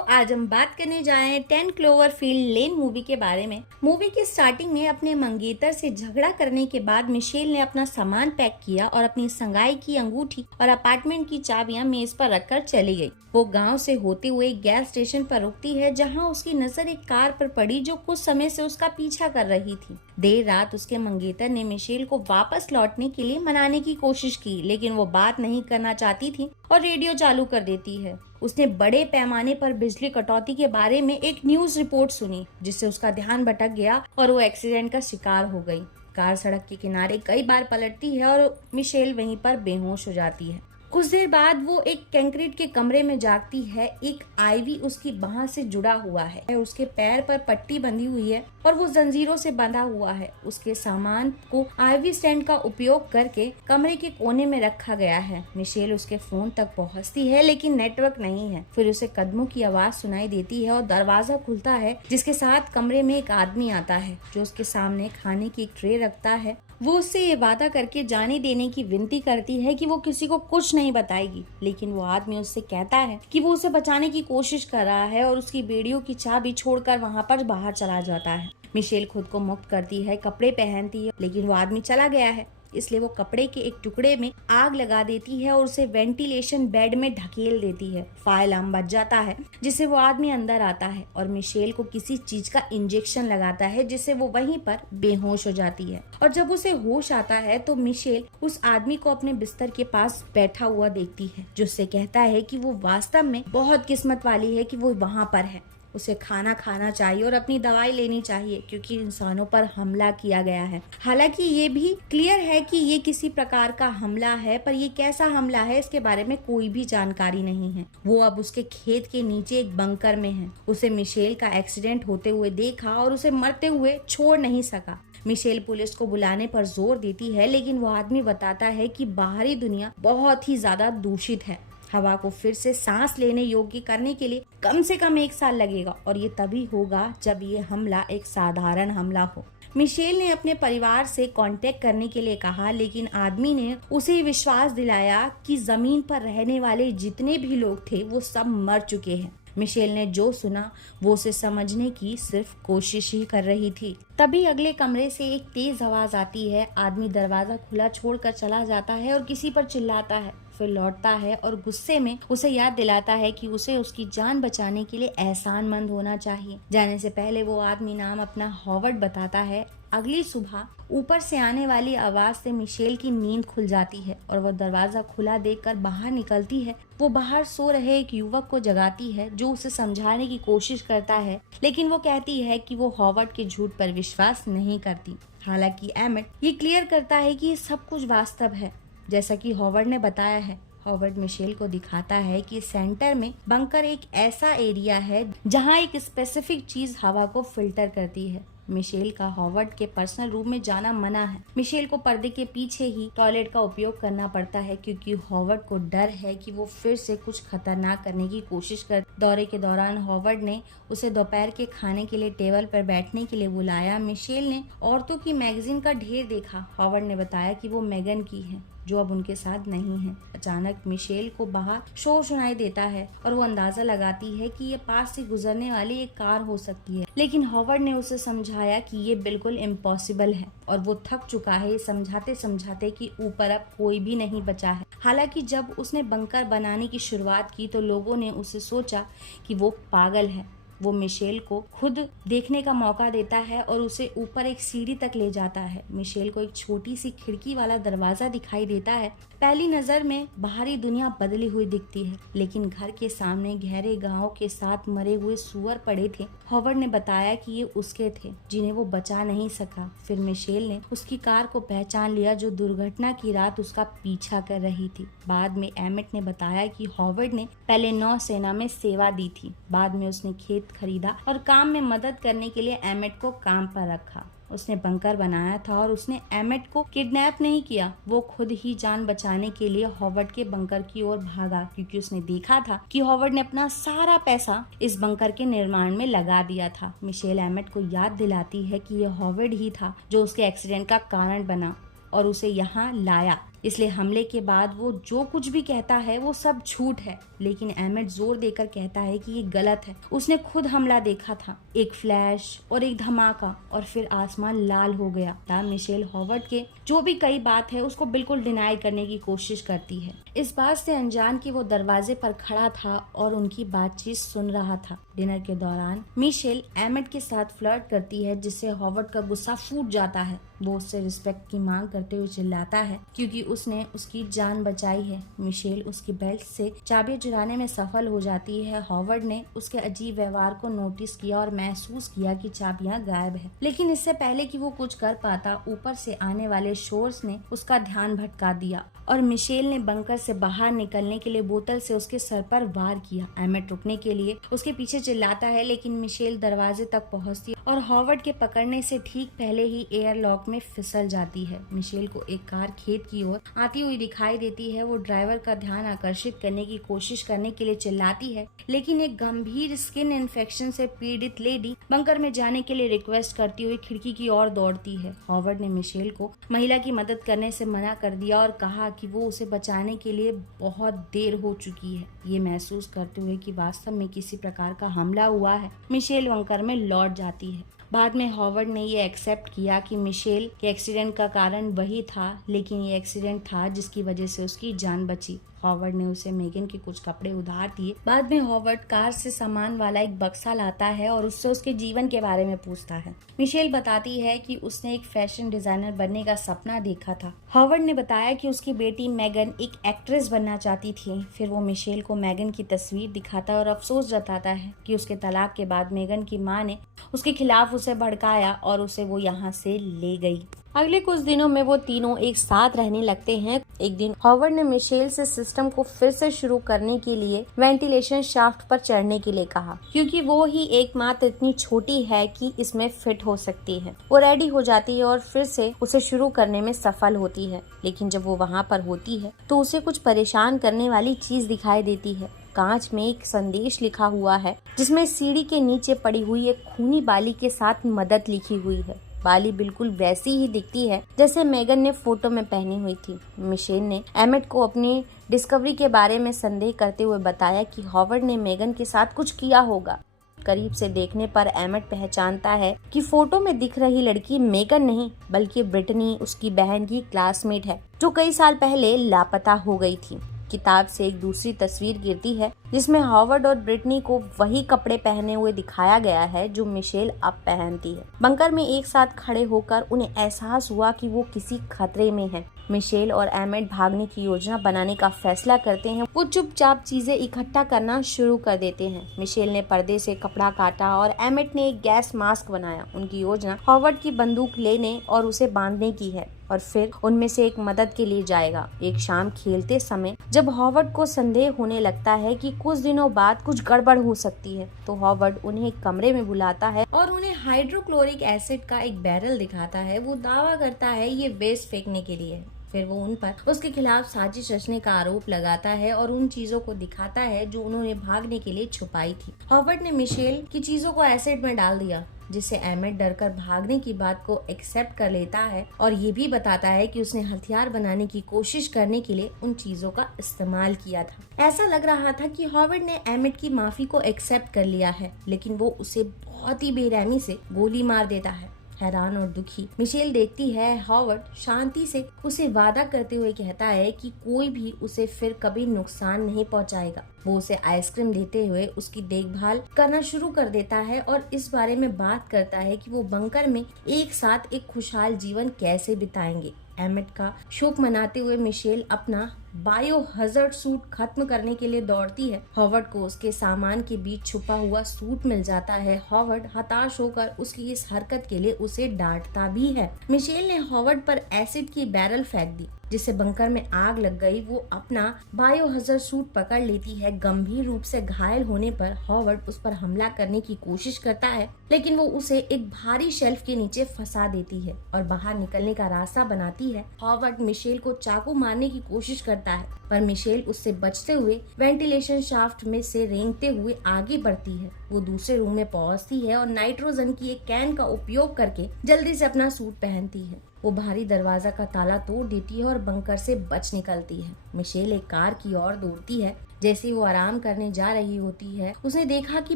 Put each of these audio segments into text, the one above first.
आज हम बात करने जा रहे हैं 10 क्लोवरफील्ड लेन मूवी के बारे में। मूवी की स्टार्टिंग में अपने मंगेतर से झगड़ा करने के बाद मिशेल ने अपना सामान पैक किया और अपनी संगाई की अंगूठी और अपार्टमेंट की चाबियां मेज पर रखकर चली गई। वो गांव से होते हुए एक गैस स्टेशन पर रुकती है, जहां उसकी नजर एक कार पर पड़ी जो कुछ समय से उसका पीछा कर रही थी। देर रात उसके मंगेतर ने मिशेल को वापस लौटने के लिए मनाने की कोशिश की, लेकिन वो बात नहीं करना चाहती थी और रेडियो चालू कर देती है। उसने बड़े पैमाने पर बिजली कटौती के बारे में एक न्यूज रिपोर्ट सुनी, जिससे उसका ध्यान भटक गया और वो एक्सीडेंट का शिकार हो गई। कार सड़क के किनारे कई बार पलटती है और मिशेल वहीं पर बेहोश हो जाती है। कुछ देर बाद वो एक कंक्रीट के कमरे में जागती है। एक आईवी उसकी बाह से जुड़ा हुआ है, उसके पैर पर पट्टी बंधी हुई है और वो जंजीरों से बंधा हुआ है। उसके सामान को आईवी स्टैंड का उपयोग करके कमरे के कोने में रखा गया है। मिशेल उसके फोन तक पहुंचती है, लेकिन नेटवर्क नहीं है। फिर उसे कदमों की आवाज सुनाई देती है और दरवाजा खुलता है, जिसके साथ कमरे में एक आदमी आता है जो उसके सामने खाने की एक ट्रे रखता है। वो उससे ये वादा करके जाने देने की विनती करती है कि वो किसी को कुछ नहीं बताएगी, लेकिन वो आदमी उससे कहता है कि वो उसे बचाने की कोशिश कर रहा है और उसकी बेड़ियों की चाबी छोड़कर वहाँ पर बाहर चला जाता है। मिशेल खुद को मुक्त करती है, कपड़े पहनती है, लेकिन वो आदमी चला गया है, इसलिए वो कपड़े के एक टुकड़े में आग लगा देती है और उसे वेंटिलेशन बेड में ढकेल देती है। फायर अलार्म बज जाता है, जिससे वो आदमी अंदर आता है और मिशेल को किसी चीज का इंजेक्शन लगाता है, जिससे वो वहीं पर बेहोश हो जाती है। और जब उसे होश आता है तो मिशेल उस आदमी को अपने बिस्तर के पास बैठा हुआ देखती है, जो उससे कहता है कि वो वास्तव में बहुत किस्मत वाली है कि वो वहाँ पर है। उसे खाना खाना चाहिए और अपनी दवाई लेनी चाहिए, क्योंकि इंसानों पर हमला किया गया है। हालांकि ये भी क्लियर है कि ये किसी प्रकार का हमला है, पर ये कैसा हमला है इसके बारे में कोई भी जानकारी नहीं है। वो अब उसके खेत के नीचे एक बंकर में है। उसे मिशेल का एक्सीडेंट होते हुए देखा और उसे मरते हुए छोड़ नहीं सका। मिशेल पुलिस को बुलाने पर जोर देती है, लेकिन वो आदमी बताता है कि बाहरी दुनिया बहुत ही ज्यादा दूषित है। हवा को फिर से सांस लेने योग्य करने के लिए कम से कम 1 साल लगेगा, और ये तभी होगा जब ये हमला एक साधारण हमला हो। मिशेल ने अपने परिवार से कांटेक्ट करने के लिए कहा, लेकिन आदमी ने उसे विश्वास दिलाया कि जमीन पर रहने वाले जितने भी लोग थे वो सब मर चुके हैं। मिशेल ने जो सुना वो उसे समझने की सिर्फ कोशिश ही कर रही थी। तभी अगले कमरे से एक तेज आवाज आती है। आदमी दरवाजा खुला छोड़कर चला जाता है और किसी पर चिल्लाता है, फिर लौटता है और गुस्से में उसे याद दिलाता है कि उसे उसकी जान बचाने के लिए एहसानमंद होना चाहिए। जाने से पहले वो आदमी नाम अपना हॉवर्ड बताता है। अगली सुबह ऊपर से आने वाली आवाज से मिशेल की नींद खुल जाती है और वह दरवाजा खुला देखकर बाहर निकलती है। वो बाहर सो रहे एक युवक को जगाती है, जो उसे समझाने की कोशिश करता है, लेकिन वो कहती है कि वो हॉवर्ड के झूठ पर विश्वास नहीं करती। हालांकि एमिट ये क्लियर करता है कि ये सब कुछ वास्तव है, जैसा कि हॉवर्ड ने बताया है। हॉवर्ड मिशेल को दिखाता है कि सेंटर में बंकर एक ऐसा एरिया है जहां एक स्पेसिफिक चीज हवा को फिल्टर करती है। मिशेल का हॉवर्ड के पर्सनल रूम में जाना मना है। मिशेल को पर्दे के पीछे ही टॉयलेट का उपयोग करना पड़ता है, क्योंकि हॉवर्ड को डर है कि वो फिर से कुछ खतरनाक करने की कोशिश कर। दौरे के दौरान हॉवर्ड ने उसे दोपहर के खाने के लिए टेबल पर बैठने के लिए बुलाया। मिशेल ने औरतों की मैगजीन का ढेर देखा। हॉवर्ड ने बताया कि वो मेगन की है, जो अब उनके साथ नहीं है। अचानक मिशेल को बाहर शोर सुनाई देता है और वो अंदाजा लगाती है कि ये पास से गुजरने वाली एक कार हो सकती है, लेकिन हॉवर्ड ने उसे समझाया कि ये बिल्कुल इम्पॉसिबल है और वो थक चुका है समझाते समझाते कि ऊपर अब कोई भी नहीं बचा है। हालांकि जब उसने बंकर बनाने की शुरुआत की तो लोगों ने उसे सोचा कि वो पागल है। वो मिशेल को खुद देखने का मौका देता है और उसे ऊपर एक सीढ़ी तक ले जाता है। मिशेल को एक छोटी सी खिड़की वाला दरवाजा दिखाई देता है। पहली नजर में बाहरी दुनिया बदली हुई दिखती है, लेकिन घर के सामने गहरे गांव के साथ मरे हुए सूअर पड़े थे। हॉवर्ड ने बताया कि ये उसके थे, जिन्हें वो बचा नहीं सका। फिर मिशेल ने उसकी कार को पहचान लिया, जो दुर्घटना की रात उसका पीछा कर रही थी। बाद में एमिट ने बताया कि हॉवर्ड ने पहले नौसेना में सेवा दी थी। बाद में उसने खेत खरीदा और काम में मदद करने के लिए एमिट को काम पर रखा। उसने बंकर बनाया था और उसने एमिट को किडनैप नहीं किया। वो खुद ही जान बचाने के लिए हॉवर्ड के बंकर की ओर भागा, क्योंकि उसने देखा था कि हॉवर्ड ने अपना सारा पैसा इस बंकर के निर्माण में लगा दिया था। मिशेल एमिट को याद दिलाती है कि यह हॉवर्ड ही था जो उसके एक्सीडेंट का कारण बना और उसे यहाँ लाया। इसलिए हमले के बाद वो जो कुछ भी कहता है वो सब झूठ है। लेकिन एमिट जोर देकर कहता है कि ये गलत है, उसने खुद हमला देखा था, एक फ्लैश और एक धमाका और फिर आसमान लाल हो गया। मिशेल हॉवर्ड के जो भी कई बात है उसको बिल्कुल डिनाई करने की कोशिश करती है, इस बात से अनजान कि वो दरवाजे पर खड़ा था और उनकी बातचीत सुन रहा था। डिनर के दौरान मिशेल एमिट के साथ फ्लर्ट करती है, जिससे हॉवर्ड का गुस्सा फूट जाता है। वो उससे रिस्पेक्ट की मांग करते हुए चिल्लाता है क्योंकि उसने उसकी जान बचाई है। मिशेल उसकी बेल्ट से चाबियां चुराने में सफल हो जाती है। हॉवर्ड ने उसके अजीब व्यवहार को नोटिस किया और महसूस किया कि चाबियां गायब है, लेकिन इससे पहले कि वो कुछ कर पाता, ऊपर से आने वाले शोर्स ने उसका ध्यान भटका दिया और मिशेल ने बंकर से बाहर निकलने के लिए बोतल से उसके सर पर वार किया। एमिट रुकने के लिए उसके पीछे चिल्लाता है, लेकिन मिशेल दरवाजे तक पहुंचती और हॉवर्ड के पकड़ने से ठीक पहले ही एयरलॉक में फिसल जाती है। मिशेल को एक कार खेत की ओर आती हुई दिखाई देती है। वो ड्राइवर का ध्यान आकर्षित करने की कोशिश करने के लिए चिल्लाती है, लेकिन एक गंभीर स्किन इन्फेक्शन से पीड़ित लेडी बंकर में जाने के लिए रिक्वेस्ट करती हुई खिड़की की ओर दौड़ती है। हॉवर्ड ने मिशेल को महिला की मदद करने से मना कर दिया और कहा कि वो उसे बचाने के लिए बहुत देर हो चुकी है। ये महसूस करते हुए कि वास्तव में किसी प्रकार का हमला हुआ है, मिशेल बंकर में लौट जाती है। बाद में हॉवर्ड ने ये एक्सेप्ट किया कि मिशेल के एक्सीडेंट का कारण वही था, लेकिन ये एक्सीडेंट था जिसकी वजह से उसकी जान बची। हॉवर्ड ने उसे मेगन के कुछ कपड़े उधार दिए। बाद में हॉवर्ड कार से सामान वाला एक बक्सा लाता है और उससे उसके जीवन के बारे में पूछता है। मिशेल बताती है कि उसने एक फैशन डिजाइनर बनने का सपना देखा था। हॉवर्ड ने बताया कि उसकी बेटी मेगन एक एक्ट्रेस बनना चाहती थी। फिर वो मिशेल को मेगन की तस्वीर दिखाता और अफसोस जताता है कि उसके तलाक के बाद मेगन की मां ने उसके खिलाफ उसे भड़काया और उसे वो यहाँ से ले गई। अगले कुछ दिनों में वो तीनों एक साथ रहने लगते हैं। एक दिन हॉवर्ड ने मिशेल से सिस्टम को फिर से शुरू करने के लिए वेंटिलेशन शाफ्ट पर चढ़ने के लिए कहा, क्योंकि वो ही एकमात्र इतनी छोटी है कि इसमें फिट हो सकती है। वो रेडी हो जाती है और फिर से उसे शुरू करने में सफल होती है, लेकिन जब वो वहाँ पर होती है तो उसे कुछ परेशान करने वाली चीज दिखाई देती है। कांच में एक संदेश लिखा हुआ है जिसमें सीढ़ी के नीचे पड़ी हुई एक खूनी बाली के साथ मदद लिखी हुई है। बाली बिल्कुल वैसी ही दिखती है जैसे मेगन ने फोटो में पहनी हुई थी। मिशेल ने एमिट को अपनी डिस्कवरी के बारे में संदेह करते हुए बताया कि हॉवर्ड ने मेगन के साथ कुछ किया होगा। करीब से देखने पर एमिट पहचानता है कि फोटो में दिख रही लड़की मेगन नहीं बल्कि ब्रिटनी, उसकी बहन की क्लासमेट है, जो कई साल पहले लापता हो गई थी। किताब से एक दूसरी तस्वीर गिरती है जिसमें हॉवर्ड और ब्रिटनी को वही कपड़े पहने हुए दिखाया गया है जो मिशेल अब पहनती है। बंकर में एक साथ खड़े होकर उन्हें एहसास हुआ कि वो किसी खतरे में है। मिशेल और एमिट भागने की योजना बनाने का फैसला करते हैं। वो चुपचाप चीजें इकट्ठा करना शुरू कर देते हैं। मिशेल ने पर्दे से कपड़ा काटा और एमिट ने एक गैस मास्क बनाया। उनकी योजना हॉवर्ड की बंदूक लेने और उसे बांधने की है और फिर उनमें से एक मदद के लिए जाएगा। एक शाम खेलते समय जब हॉवर्ड को संदेह होने लगता है कि कुछ दिनों बाद कुछ गड़बड़ हो सकती है, तो हॉवर्ड उन्हें एक कमरे में बुलाता है और उन्हें हाइड्रोक्लोरिक एसिड का एक बैरल दिखाता है। वो दावा करता है ये वेस्ट फेंकने के लिए है। फिर वो उन पर उसके खिलाफ साजिश रचने का आरोप लगाता है और उन चीजों को दिखाता है जो उन्होंने भागने के लिए छुपाई थी। हॉवर्ड ने मिशेल की चीजों को एसिड में डाल दिया, जिससे एमिट डरकर भागने की बात को एक्सेप्ट कर लेता है और ये भी बताता है कि उसने हथियार बनाने की कोशिश करने के लिए उन चीजों का इस्तेमाल किया था। ऐसा लग रहा था कि हॉवर्ड ने एमिट की माफी को एक्सेप्ट कर लिया है, लेकिन वो उसे बहुत ही बेरहमी से गोली मार देता है। हैरान और दुखी मिशेल देखती है हॉवर्ड शांति से उसे वादा करते हुए कहता है कि कोई भी उसे फिर कभी नुकसान नहीं पहुंचाएगा। वो उसे आइसक्रीम देते हुए उसकी देखभाल करना शुरू कर देता है और इस बारे में बात करता है कि वो बंकर में एक साथ एक खुशहाल जीवन कैसे बिताएंगे। एमिट का शोक मनाते हुए मिशेल अपना बायो हजार्ड सूट खत्म करने के लिए दौड़ती है। हॉवर्ड को उसके सामान के बीच छुपा हुआ सूट मिल जाता है। हॉवर्ड हताश होकर उसकी इस हरकत के लिए उसे डांटता भी है। मिशेल ने हॉवर्ड पर एसिड की बैरल फेंक दी जिससे बंकर में आग लग गई। वो अपना बायो हजार्ड सूट पकड़ लेती है। गंभीर रूप से घायल होने पर हॉवर्ड उस पर हमला करने की कोशिश करता है, लेकिन वो उसे एक भारी शेल्फ के नीचे फंसा देती है और बाहर निकलने का रास्ता बनाती है। हॉवर्ड मिशेल को चाकू मारने की कोशिश करता है, पर मिशेल उससे बचते हुए वेंटिलेशन शाफ्ट में से रेंगते हुए आगे बढ़ती है। वो दूसरे रूम में पहुंचती है और नाइट्रोजन की एक कैन का उपयोग करके जल्दी से अपना सूट पहनती है। वो भारी दरवाजा का ताला तोड़ देती है और बंकर से बच निकलती है। मिशेल एक कार की ओर दौड़ती है। जैसे वो आराम करने जा रही होती है, उसने देखा कि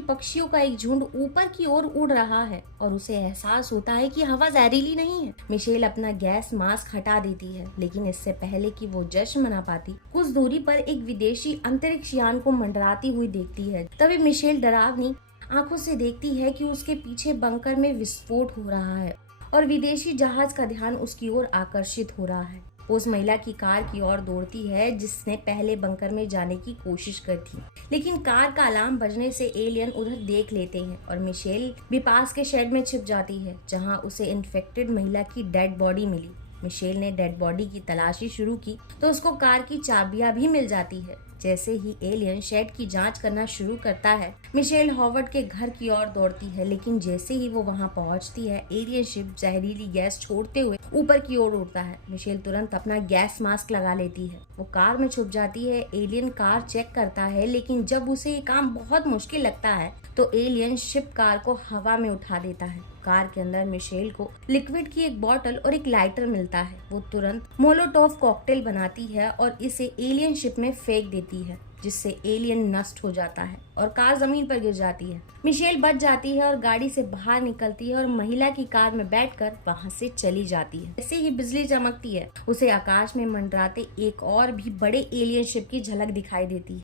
पक्षियों का एक झुंड ऊपर की ओर उड़ रहा है और उसे एहसास होता है कि हवा जहरीली नहीं है। मिशेल अपना गैस मास्क हटा देती है, लेकिन इससे पहले कि वो जश्न मना पाती, कुछ दूरी पर एक विदेशी अंतरिक्ष यान को मंडराती हुई देखती है। तभी मिशेल डरावनी आंखों से देखती है कि उसके पीछे बंकर में विस्फोट हो रहा है और विदेशी जहाज का ध्यान उसकी ओर आकर्षित हो रहा है। वो उस महिला की कार की ओर दौड़ती है जिसने पहले बंकर में जाने की कोशिश की थी, लेकिन कार का अलार्म बजने से एलियन उधर देख लेते हैं और मिशेल भी पास के शेड में छिप जाती है जहां उसे इन्फेक्टेड महिला की डेड बॉडी मिली। मिशेल ने डेड बॉडी की तलाशी शुरू की तो उसको कार की चाबियां भी मिल जाती है। जैसे ही एलियन शेड की जांच करना शुरू करता है, मिशेल हॉवर्ड के घर की ओर दौड़ती है, लेकिन जैसे ही वो वहां पहुंचती है, एलियन शिप जहरीली गैस छोड़ते हुए ऊपर की ओर उड़ता है। मिशेल तुरंत अपना गैस मास्क लगा लेती है। वो कार में छुप जाती है। एलियन कार चेक करता है, लेकिन जब उसे ये काम बहुत मुश्किल लगता है तो एलियन शिप कार को हवा में उठा देता है। कार के अंदर मिशेल को लिक्विड की एक बोतल और एक लाइटर मिलता है। वो तुरंत मोलोटोव कॉकटेल बनाती है और इसे एलियन शिप में फेंक देती है, जिससे एलियन नष्ट हो जाता है और कार जमीन पर गिर जाती है। मिशेल बच जाती है और गाड़ी से बाहर निकलती है और महिला की कार में बैठकर वहां से चली जाती है। जैसे ही बिजली चमकती है, उसे आकाश में मंडराते एक और भी बड़े एलियन शिप की झलक दिखाई देती है।